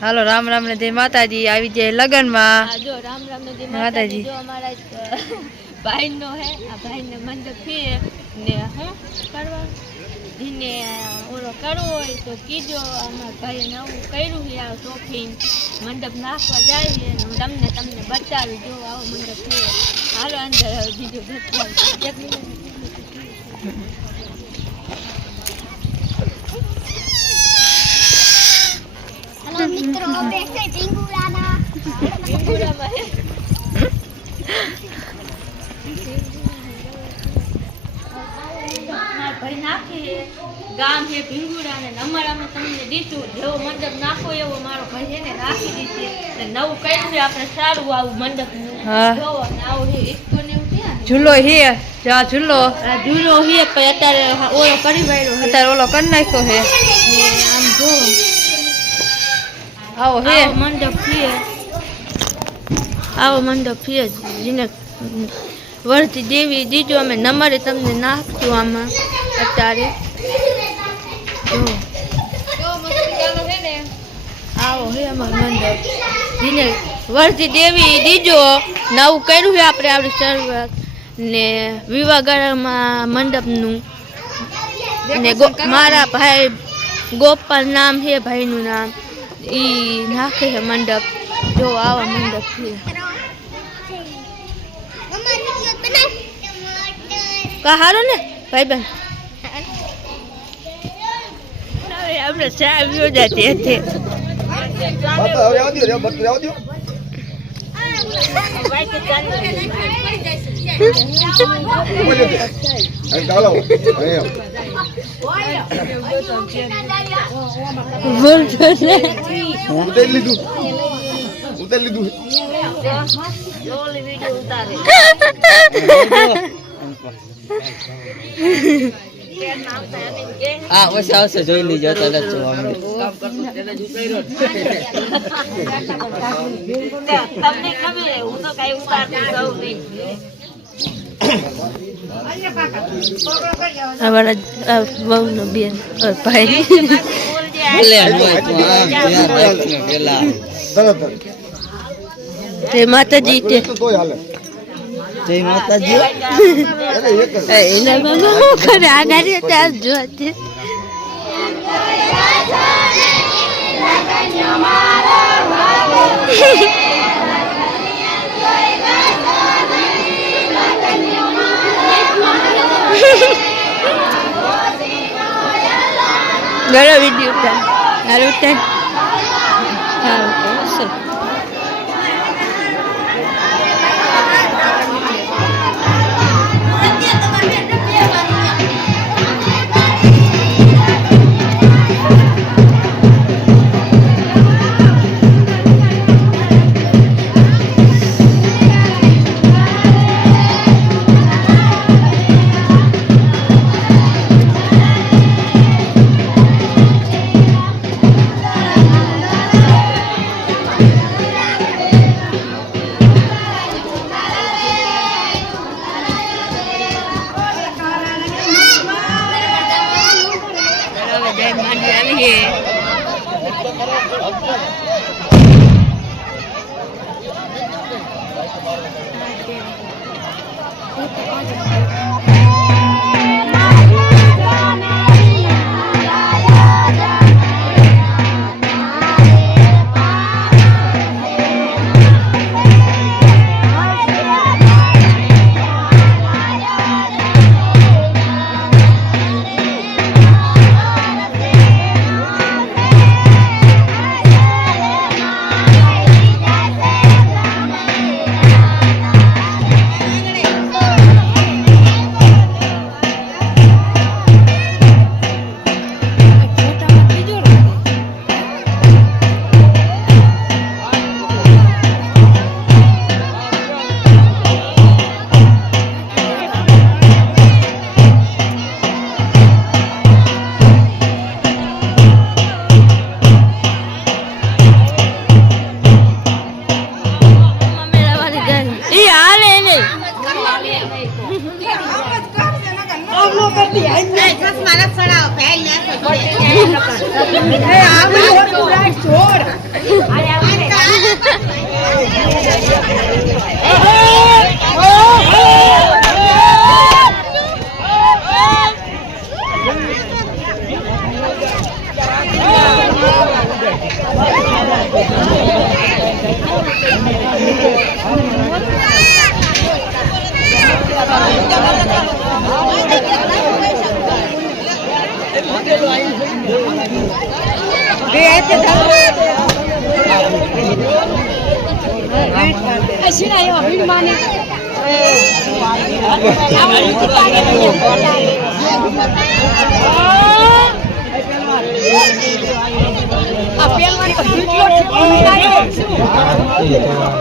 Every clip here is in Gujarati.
હાલો રામ રામ ને જય માતાજી આવી જાય લગન માં જો રામ રામ ને જય માતાજી જો અમારા ભાઈ નો હે આ ભાઈ ને મંડપ છે ને હું કરવા ને ઓલો કરવો હોય તો કીજો અમાર ભાઈ નવું કર્યું છે આ શોખીન મંડપ નાખવા જાય છે તમને બતાવી જો આવો મંડપ છે હાલો અંદર બીજું બતાવી એક મિનિટ મિત્રો બેસે ઢીંગુડાના ભાઈ નાખી ગામ છે ભીંગુડા ને અમારા અમે તમને દીધું જેવો મંડપ નાખો એવો મારો ભાઈ છે ને રાખી દીધી ને નવું કર્યું છે આપણે સારું આવું મંડપ જોવો ને આવું છે ઇસ્કો ને એવું છે ઝૂલો હે જા ઝૂલો ઝૂલો હે પણ અત્યારે ઓલો કરી વાળ્યો અત્યારે ઓલો કરી નાખ્યો છે ને આમ જો આવો હે મંડપ છે આવો મંડપ છે જેને વર્તી દેવી દીજો અમે નંબરે તમને નાખશું આમાં અત્યારે આવો હે અમારો મંડપ જેને વર્તી દેવી દીજો નવું કર્યું છે આપણે આપણી શરૂઆત ને વિવાહમાં મંડપનું ને મારા ભાઈ ગોપાલ નામ છે ભાઈનું નામ ઈ નાખે છે મંડપ જો આવા મંડપ છે કા હારો ને ભાઈ બહેન આપણે ચા પીવો જતી હતી ઉતાર લીધું આ ઓછા આવશે જોઈ લીજો તો તમને ખબર હું તો કઈ ઉતારતી જાઉં નહીં અમારા બહુ નો બેન ભાઈ જય માતાજી જય માતાજી એના બાબા હું કરે આગળ ત્યાં જોતે ઘણા વિડીયો ઉતાર હારું ઉતાર હારું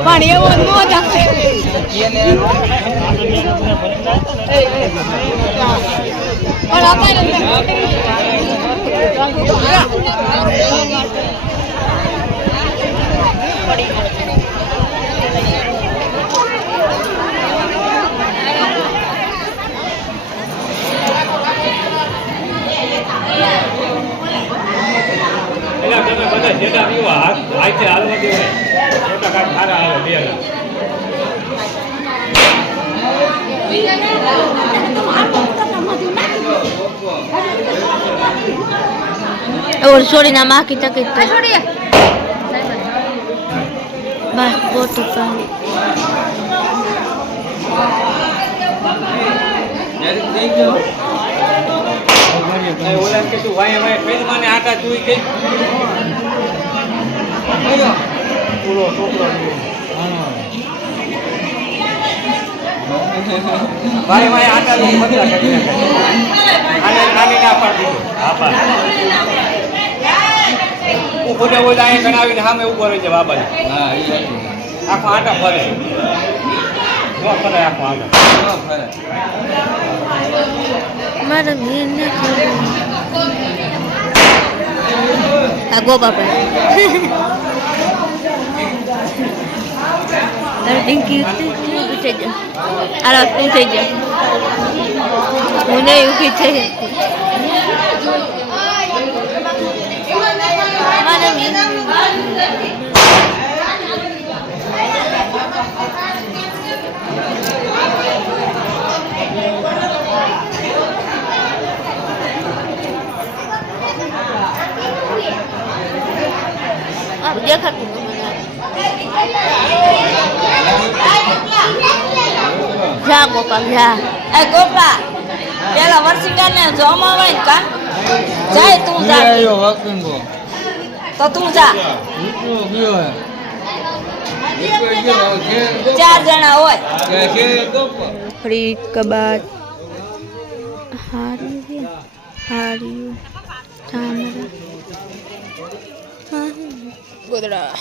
પણ એવો નો જાશે और छोड़ी ना माँ की तकलीफ बस बहुत ભાઈ ભાઈ આટા ની બદલા કરી નાખે આને ના પાડી દીધો હા બા ઉભો ઓલા અહીં બનાવીને સામે ઉભો રહી છે બાબાજી હા એ આખો આટા ફરે નો ફરે આખો આટા નો ફરે મારા બેન ને આ ગો બાપા અરે ડિંકી ઉઠી જા અરે ઉઠી જા મને ઉઠી છે મારા બેન દેખાતું જા ગોપા જા એ ગોપા પેલા વર્ષિકા ને જમાવે ને કા જાય તું જા તો તું જા 4 જણા હોય ફ્રીજ કબાટ હારી ચામડા ગોદડા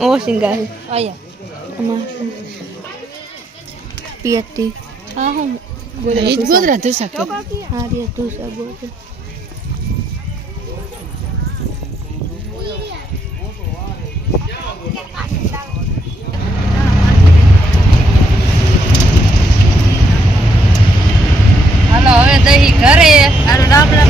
ઓ સિંગાર આયા પિયતી હા હા ગોદડા ધોઈ શકે હારી ધોસા ગોદડા હાલો હવે દહી ઘરે રામ રામ